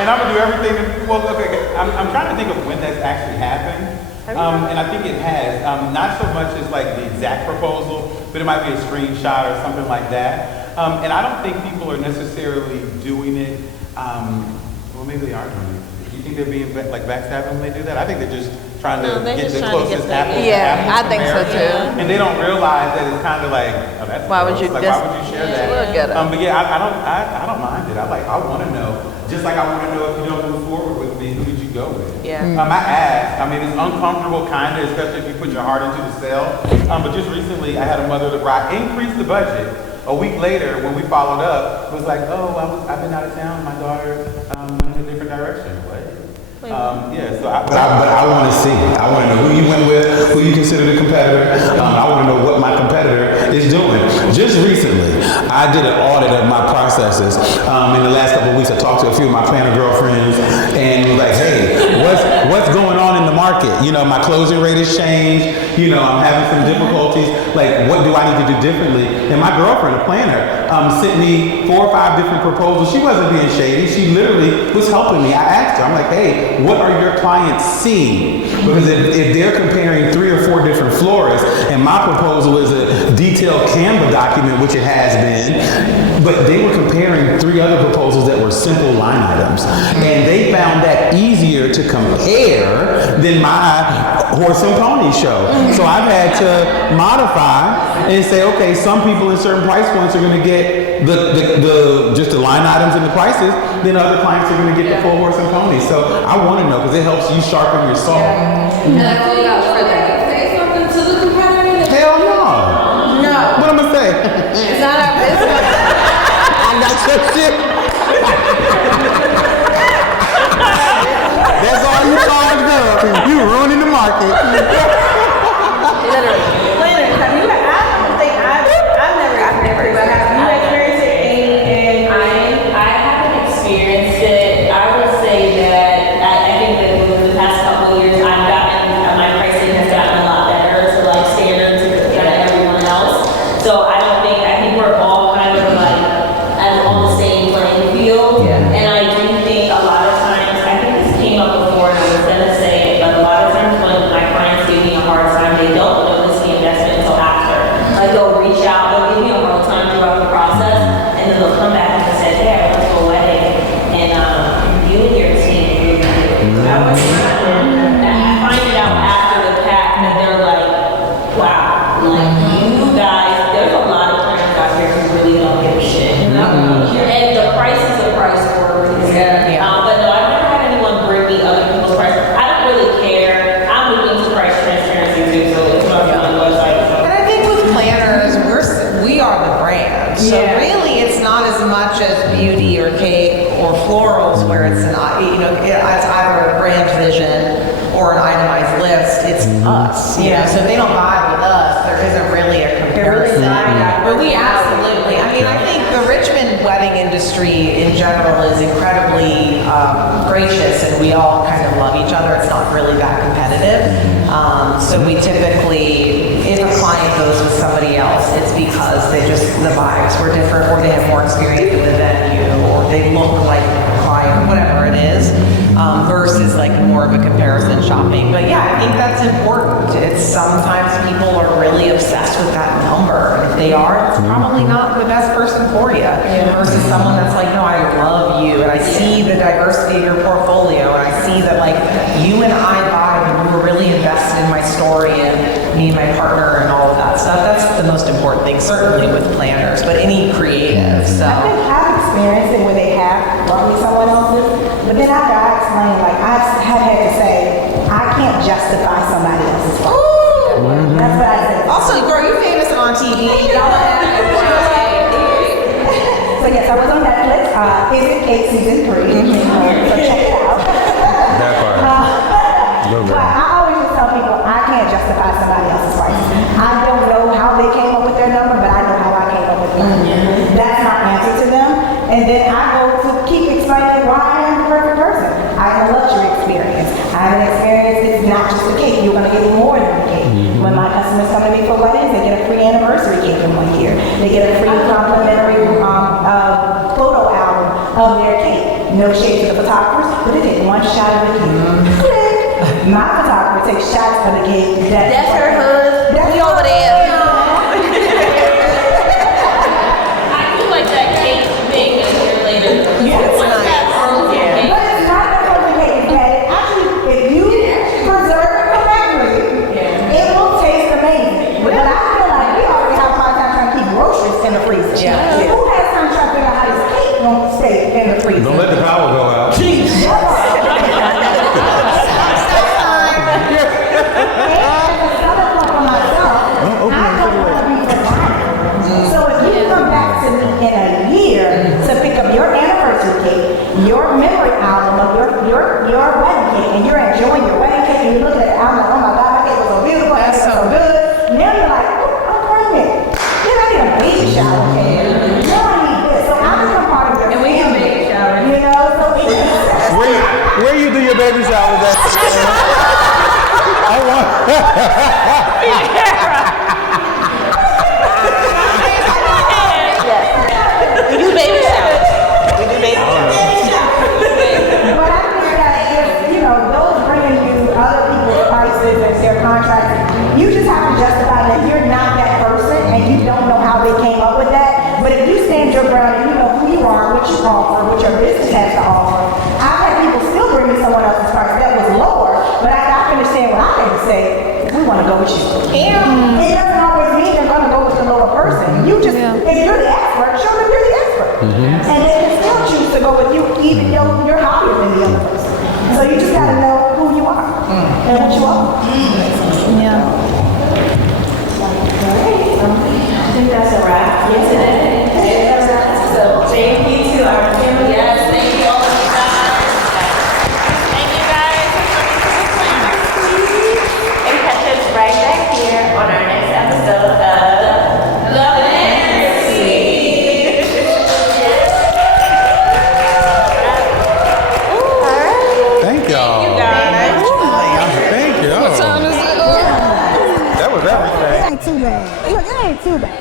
And I'm gonna do everything. Well, okay, I'm trying to think of when that's actually happened. And I think it has. Not so much as like the exact proposal, but it might be a screenshot or something like that. And I don't think people are necessarily doing it. Well, maybe they are doing it. You think they're being like backstabbing when they do that? I think they're just trying to get the closest apple. Yeah, I think so too. And they don't realize that it's kind of like, oh, that's Why would you like, why would you share that? Look at it. But yeah, I don't mind it. I want to know. Just like I want to know if you don't move forward with me, who would you go with? Yeah. I asked. I mean, it's uncomfortable, kind of, especially if you put your heart into the sale. But just recently, I had a mother where I increased the budget. A week later, when we followed up, it was like, oh, I've been out of town. My daughter went in a different direction. What? Yeah, so but I want to see. I want to know who you went with, who you consider the competitor. I want to know what my competitor is doing. Just recently, I did an audit of my processes. In the last couple of weeks, I talked to a few of my planner girlfriends and was like, hey, what's going on in the market? You know, my closing rate has changed. You know, I'm having some difficulties. Like, what do I need to do differently? And my girlfriend, a planner, sent me 4 or 5 different proposals. She wasn't being shady. She literally was helping me. I asked her, I'm like, hey, what are your clients seeing? Because if they're comparing 3 or 4 different florists, and my proposal is a detailed Canva document, which it has been, but they were comparing 3 other proposals that were simple line items. And they found that easier to compare than my horse and pony show. So I've had to modify and say, okay, some people in certain price points are going to get the just the line items and the prices, then other clients are going to get the full horse and pony. So I want to know because it helps you sharpen your saw. Say something to the competitor. Hell no. No. What am I gonna say? It's not our business. I got some shit. That's all you charge, girl. You ruining the market. Literally. Planners, have you? I don't think I've never experienced it. But have you experienced it? I haven't experienced it. I would say that I think that within the past couple of years, I've gotten my pricing has gotten a lot better to like standard to everyone else. So I think we're all kind of like on the same playing field. And I do think a lot of times, I think this came up before, and I was gonna say it, but a lot of times when my clients give me a hard time, they don't notice the investment until after. Like they'll reach out, they'll give me a hard time throughout the process, and then they'll come back and say, hey, I went to a wedding, and you and your team, I find it out after the fact that they're like, wow, like you guys, there's a lot of planners out here who really don't give a shit. And the price is the price for a reason. But no, I've never had anyone bring me other people's prices. I don't really care. I'm moving to price transparency too, so it's not on the website. And I think with planners, we are the brand. So really, it's not as much as beauty or cake or florals, where it's an it's either a brand vision or an itemized list. It's us. You know, so if they don't buy with us, there isn't really a comparison. But we absolutely. I mean, I think the Richmond wedding industry in general is incredibly gracious, and we all kind of love each other. It's not really that competitive. So we typically, if a client goes with somebody else, it's because the vibes were different, or they have more experience in the venue, or they look like a client, or whatever it is, versus like more of a comparison shopping. But yeah, I think that's important. It's sometimes people are really obsessed with that number. And if they are, it's probably not the best person for you. Versus someone that's like, no, I love you, and I see the diversity of your portfolio, and I see that like you and I vibe, and we were really invested in my story and me and my partner and all of that stuff. That's the most important thing, certainly with planners, but any creative. So I think I've experienced it when they have brought me someone else's, but then after I explained, like I have had to say, I can't justify somebody else's price. That's what I said. also, girl, you're famous on TV. So yes, I was on Netflix. Is it Cake season 3? So check it out. That part. But I always just tell people I can't justify somebody else's price. I don't know how they came up with their number, but I know how I came up with mine. That's my answer to them. And then I go to keep explaining why I am the perfect person. I have a luxury experience. I have an experience that's not just the cake. You're going to get more than the cake. When my customers come to me for weddings, they get a free anniversary cake in 1 year. They get a free complimentary photo album of their cake. No shade to the photographers, but they take one shot of the cake. Click. My photographer takes shots of the cake. That's her husband. We over there. I do like that cake thing a year later. Yes. What's that frozen cake? But it's not the frozen cake. It's that it actually, if you preserve it correctly, it will taste amazing. But I feel like we already have a hard time trying to keep groceries in the freezer. Who has time trying to figure out how this cake won't stay in the freezer? Don't let the power go out. So if you come back to me in a year to pick up your anniversary cake, your memory album of your wedding cake, and you're enjoying your wedding cake, and you look at it, I'm like, oh my God, my cake was so beautiful, it was so good. Now you're like, oh, I'm pregnant. Then I need a baby shower cake. Now I need this. So I become part of your family. And we can baby shower. You know, so Where you do your baby showers at? I want. We do baby showers. We do baby showers. But I think that if, you know, those bringing you other people's prices and their contracts, you just have to justify that you're not that person and you don't know how they came up with that. But if you stand your ground and you know who you are, what you offer, what your business has to offer, I've had people still bring me someone else's price that was lower, but I understand what I had to say. We want to go with you. It doesn't always mean they're going to go with the lower person. You just, if you're the expert, show them you're the expert. And they can still choose to go with you even though you're higher than the other person. So you just got to know who you are and what you are. Yeah. I think that's a wrap. Yes, it is. So thank you to our family. Yes, thank you all of you guys. Thank you guys for coming to the planners, please. And catch us right back here on our next episode of The Planner Suite. Thank y'all. You guys. Thank you. What time is it? That was everything. It ain't too bad. Look, it ain't too bad.